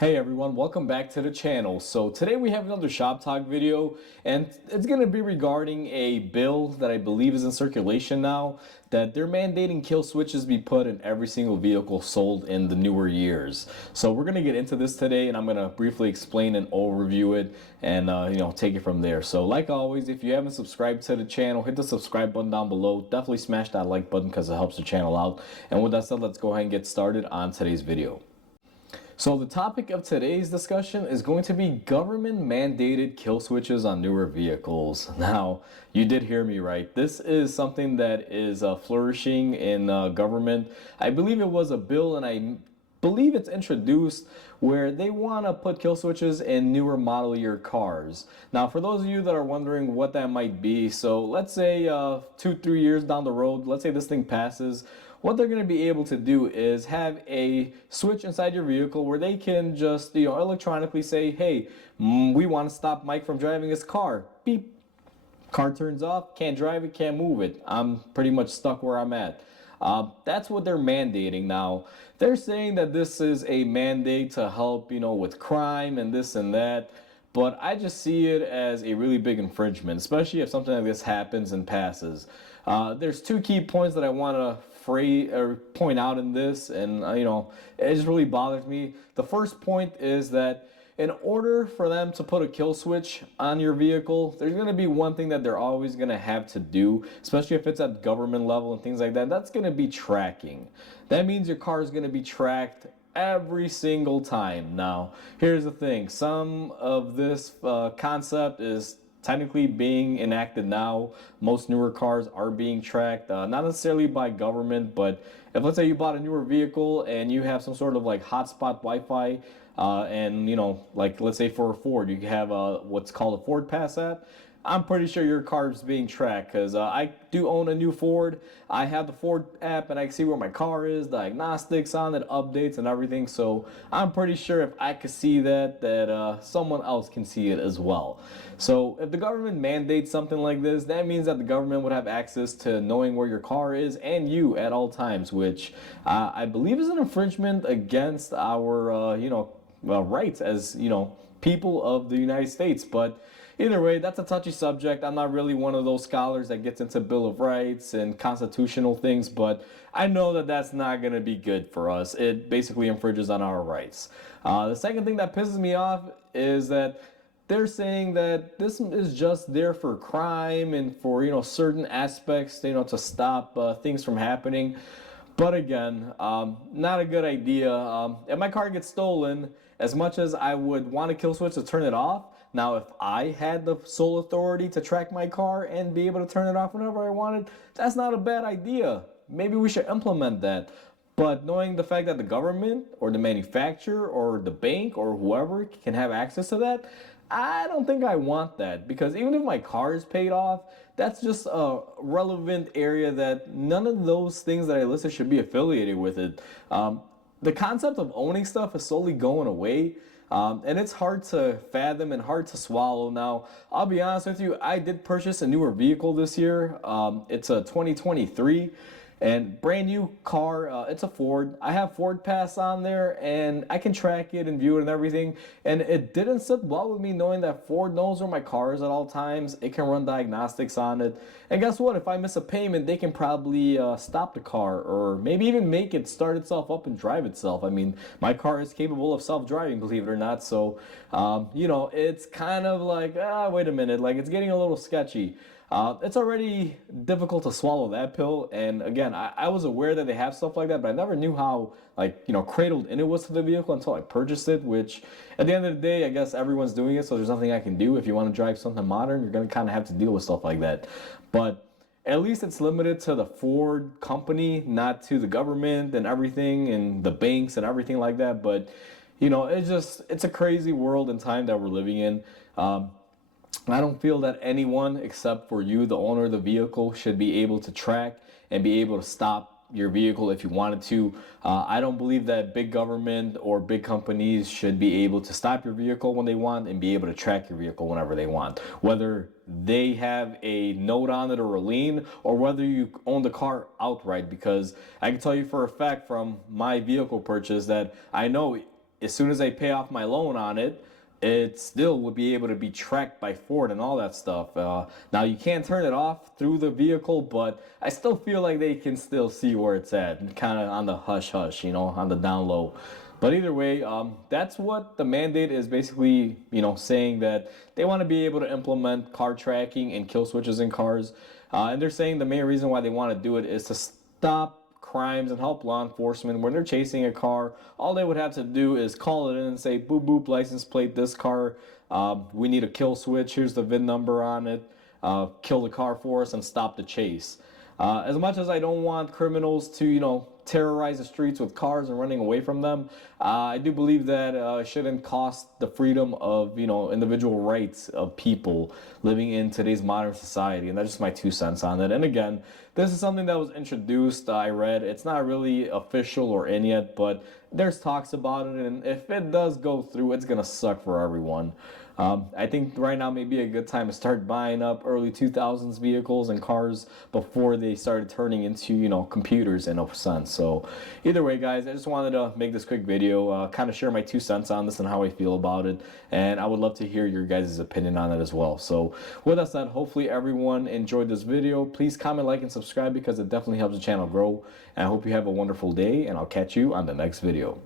Hey everyone, welcome back to the channel. So today we have another shop talk video, and it's going to be regarding a bill that I believe is in circulation now, that they're mandating kill switches be put in every single vehicle sold in the newer years. So we're going to get into this today, and I'm going to briefly explain and overview it and take it from there. So like always, if you haven't subscribed to the channel, hit the subscribe button down below. Definitely smash that like button because it helps the channel out. And with that said, let's go ahead and get started on today's video. So the topic of today's discussion is going to be government mandated kill switches on newer vehicles. Now, you did hear me right. This is something that is flourishing in government. I believe it was a bill, and I believe it's introduced where they want to put kill switches in newer model year cars. Now, for those of you that are wondering what that might be, so let's say 2-3 years down the road, let's say this thing passes, what they're going to be able to do is have a switch inside your vehicle where they can just electronically say, hey, we want to stop Mike from driving his car. Beep. Car turns off, can't drive it, can't move it. I'm pretty much stuck where I'm at. That's what they're mandating now. They're saying that this is a mandate to help, with crime and this and that. But I just see it as a really big infringement, especially if something like this happens and passes. There's two key points that I want to point out in this, and it just really bothers me. The first point is that in order for them to put a kill switch on your vehicle, there's going to be one thing that they're always going to have to do, especially if it's at government level and things like that. That's going to be tracking. That means your car is going to be tracked every single time. Now, here's the thing. Some of this concept is technically being enacted now. Most newer cars are being tracked, not necessarily by government, but if let's say you bought a newer vehicle and you have some sort of like hotspot Wi-Fi, and like let's say for a Ford, you have what's called a Ford Pass app. I'm pretty sure your car is being tracked because I do own a new Ford. I have the Ford app and I can see where my car is, diagnostics on it, updates and everything. So I'm pretty sure if I could see that someone else can see it as well. So if the government mandates something like this, that means that the government would have access to knowing where your car is and you at all times, which I believe is an infringement against our rights as people of the United States. But either way, that's a touchy subject. I'm not really one of those scholars that gets into Bill of Rights and constitutional things, but I know that that's not going to be good for us. It basically infringes on our rights. The second thing that pisses me off is that they're saying that this is just there for crime and for certain aspects, to stop things from happening. But again, not a good idea. If my car gets stolen, as much as I would want to kill switch to turn it off, now if I had the sole authority to track my car and be able to turn it off whenever I wanted, that's not a bad idea. Maybe we should implement that. But knowing the fact that the government or the manufacturer or the bank or whoever can have access to that, I don't think I want that, because even if my car is paid off, that's just a relevant area that none of those things that I listed should be affiliated with it. The concept of owning stuff is slowly going away. And it's hard to fathom and hard to swallow. Now, I'll be honest with you, I did purchase a newer vehicle this year. It's a 2023 and brand new car. It's a Ford. I have Ford Pass on there and I can track it and view it and everything. And it didn't sit well with me knowing that Ford knows where my car is at all times. It can run diagnostics on it. And guess what? If I miss a payment, they can probably stop the car or maybe even make it start itself up and drive itself. I mean, my car is capable of self-driving, believe it or not. So, it's kind of like, wait a minute, like it's getting a little sketchy. It's already difficult to swallow that pill. And again, I was aware that they have stuff like that, but I never knew how, cradled in it was to the vehicle until I purchased it, which at the end of the day, I guess everyone's doing it. So there's nothing I can do. If you want to drive something modern, you're going to kind of have to deal with stuff like that. But at least it's limited to the Ford company, not to the government and everything and the banks and everything like that. But, it's a crazy world and time that we're living in. I don't feel that anyone except for you, the owner of the vehicle, should be able to track and be able to stop your vehicle if you wanted to. I don't believe that big government or big companies should be able to stop your vehicle when they want and be able to track your vehicle whenever they want. Whether they have a note on it or a lien, or whether you own the car outright, because I can tell you for a fact from my vehicle purchase that I know as soon as I pay off my loan on it, it still would be able to be tracked by Ford and all that stuff. Now you can't turn it off through the vehicle, but I still feel like they can still see where it's at, kind of on the hush hush, you know, on the down low. But either way, that's what the mandate is basically, you know, saying that they want to be able to implement car tracking and kill switches in cars. And they're saying the main reason why they want to do it is to stop crimes and help law enforcement when they're chasing a car. All they would have to do is call it in and say, boop, boop, license plate, this car. We need a kill switch. Here's the VIN number on it. Kill the car for us and stop the chase. As much as I don't want criminals to, you know, terrorize the streets with cars and running away from them, I do believe that it shouldn't cost the freedom of, you know, individual rights of people living in today's modern society. And that's just my 2 cents on it. And again, this is something that was introduced, I read. It's not really official or in yet, but there's talks about it. And if it does go through, it's going to suck for everyone. I think right now may be a good time to start buying up early 2000s vehicles and cars before they started turning into, you know, computers in a sense. So either way, guys, I just wanted to make this quick video, kind of share my 2 cents on this and how I feel about it. And I would love to hear your guys' opinion on it as well. So with that said, hopefully everyone enjoyed this video. Please comment, like, and subscribe because it definitely helps the channel grow. And I hope you have a wonderful day, and I'll catch you on the next video.